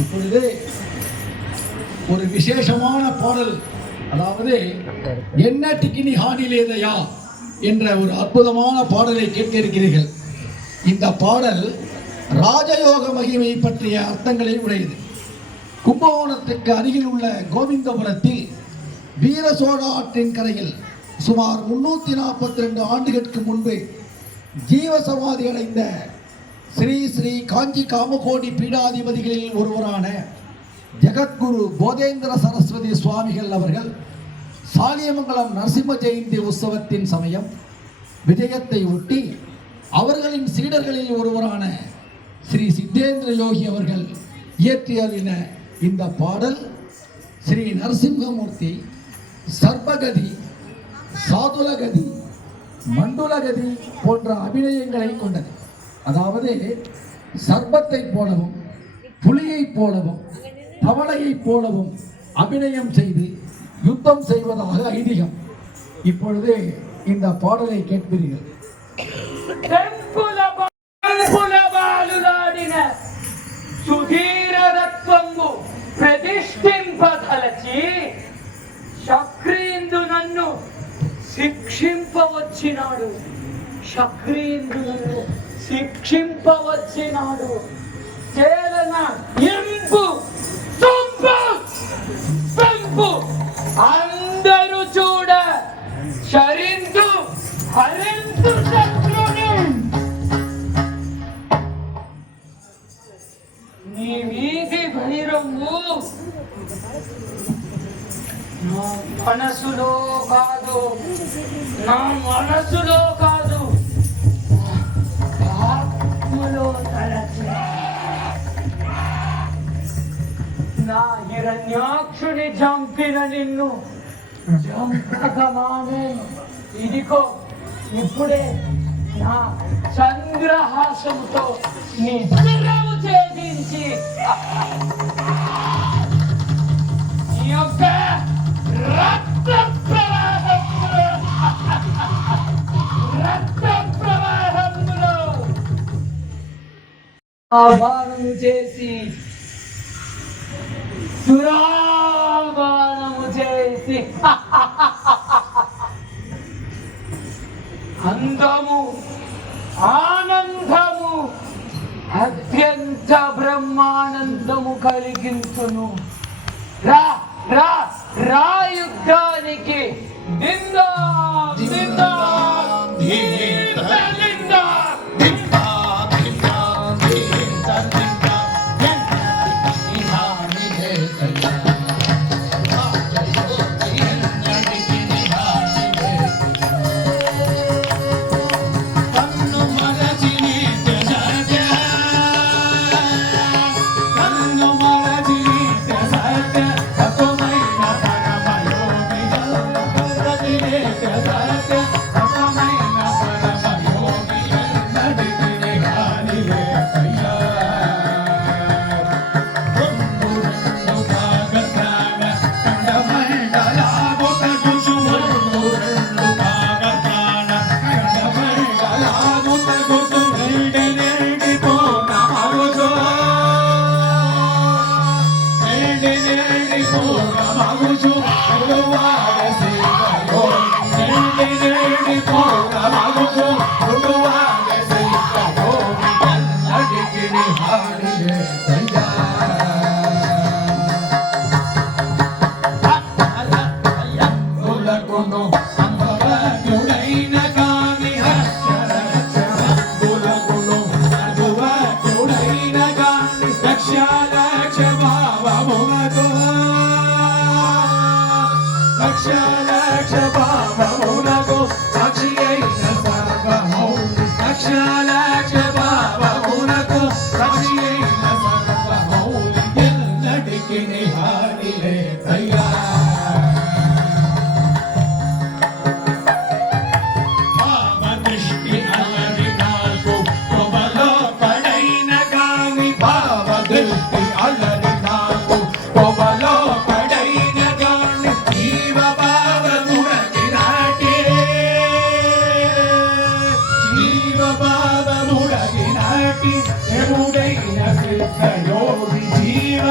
இப்பொழுது ஒரு விசேஷமான பாடல், அதாவது என்ன டிக்கினி ஹானிலேதையா என்ற ஒரு அற்புதமான பாடலை கேட்க இருக்கிறீர்கள். இந்த பாடல் ராஜயோக மகிமை பற்றிய அர்த்தங்களை உடையது. கும்பகோணத்துக்கு அருகில் உள்ள கோவிந்தபுரத்தில் வீரசோழ ஆற்றின் கரையில் சுமார் 342 ஆண்டுகளுக்கு முன்பு ஜீவசமாதி அடைந்த ஸ்ரீ ஸ்ரீ காஞ்சி காமகோடி பீடாதிபதிகளில் ஒருவரான ஜெகத்குரு போதேந்திர சரஸ்வதி சுவாமிகள் அவர்கள் சாலியமங்கலம் நரசிம்ம ஜெயந்தி உற்சவத்தின் சமயம் விஜயத்தை ஒட்டி அவர்களின் சீடர்களில் ஒருவரான ஸ்ரீ சித்தேந்திர யோகி அவர்கள் இயற்றியறின இந்த பாடல் ஸ்ரீ நரசிம்மமூர்த்தி சர்பகதி, சாதுலகதி, மண்டுலகதி போன்ற அபிநயங்களை கொண்டது. அதாவது சர்பத்தை போலவும் புலியை போலவும் தவளையை போலவும் அபிநயம் செய்து யுத்தம் செய்வதாக ஐதீகம். இப்பொழுது இந்த பாடலை கேட்பீர்கள். ప్రతిష్ఠింపదలచి శక్రీందు నన్ను శిక్షింపవచ్చినాడు. శక్రీందు నన్ను శిక్షింపవచ్చినాడు. చేరన ఇంపు సొంపు పెంపు అందరూ చూడ శరిందు హరిందు శత్రుని. నీ వీధి భైరవు నా మనసులో కాదు, నా మనసులో కాదు, ఆత్మలో తలచి నా హిరణ్యాక్షుని చంపిన నిన్ను చంపకమానే. ఇదిగో ఇప్పుడే నా చంద్రహాసంతో నీ శిరము ఛేదించి నీ యొక్క రక్త ప్రవాహంలో ఆవాహనము చేసి సురాపానము చేసి అందము ఆనందము అత్యంత బ్రహ్మానందము కలిగించును. రా రా రా యుద్ధానికి. నిందా నిందా జీవ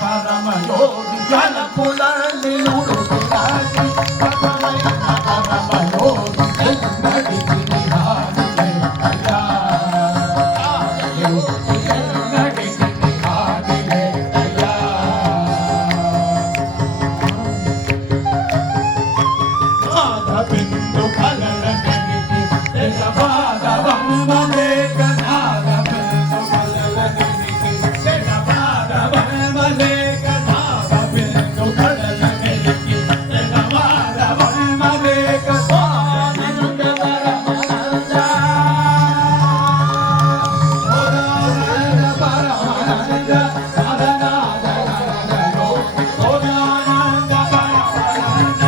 పరమయోగి జనకులని నుడుకులాడి పరమైన పరమయోగి ఎన్నడికి నిహారిలే అయ్యా ఎన్నడికి నిహారిలే అయ్యా బిందు కలల నెరికి తెలవాదవమలేక నాగబిందు కలల నెరికి తెలవాదవమలేక నాగబిందు కలల నెరికి తెలవాదవమలేక స్వానంద పరమానంద ఓదానంద పరమానంద నాదనాద నాదయో ఓదానంద పరమానంద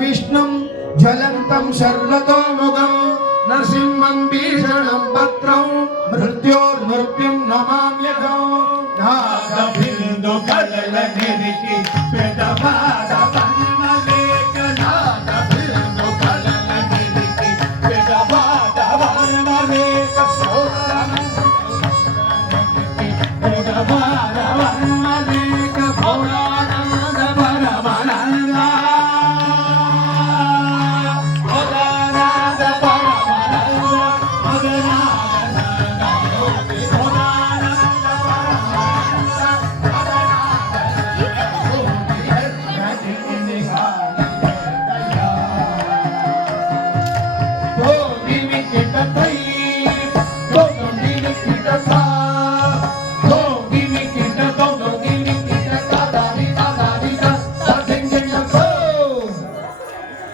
విష్ణుం జ్వలంతం శర్వతోముఖం నరసింహం భీషణం భద్రం మృత్యోర్మృత్యుం నమామ్యహం నాగబిందు కలల నెరికి పెదవాద వన్మలేక నాగబిందు కలల నెరికి పెదవాద వన్మలేక పెదవాద వన్మలేక భౌరానంద పరమానంద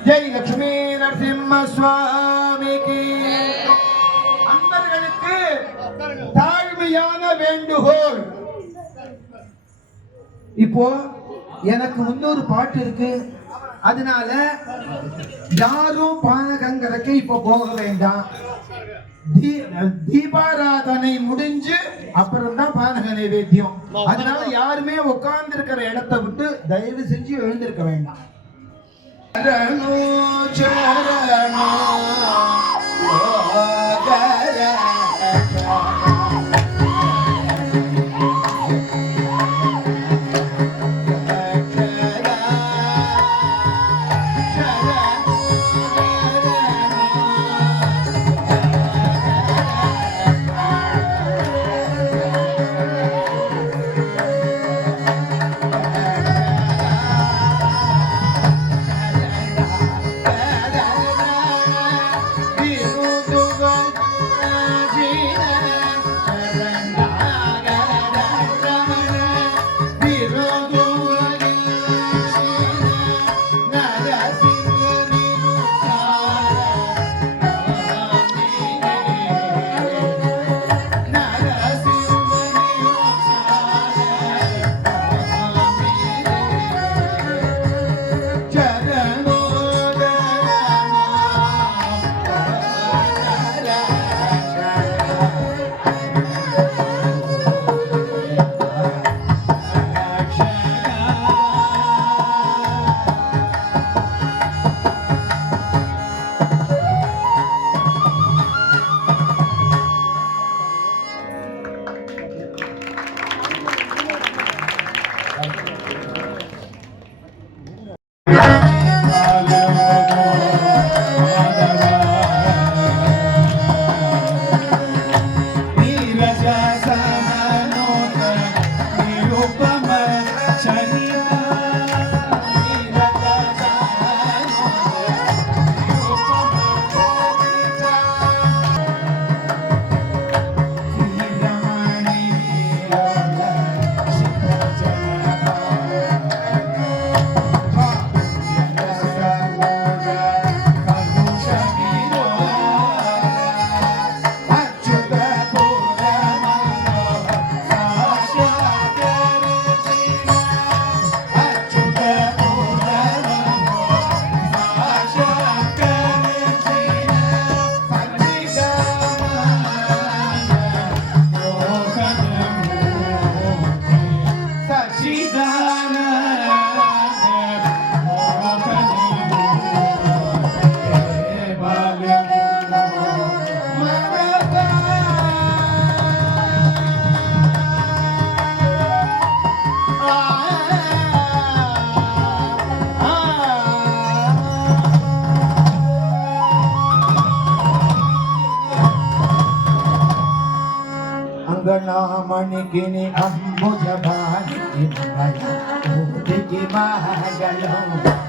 ஜெய் லட்சுமி நரசிம்ம சுவாமிக்கு அன்பர்களுக்கு தாழ்மையான வேண்டுகோள். இப்போ எனக்கு இன்னொரு பாட்டு இருக்கு, அதனால யாரும் பானகங்கரைக்கு இப்ப போக வேண்டாம். தீபாராதனை முடிஞ்சு அப்புறம் தான் பானக நைவேத்தியம். அதனால யாருமே உட்கார்ந்து இருக்கிற இடத்தை விட்டு தயவு செஞ்சு எழுந்திருக்க வேண்டாம். சரணோ சரணோ మంగళమణికి అంబుజ భానికి మంగళ మంగళం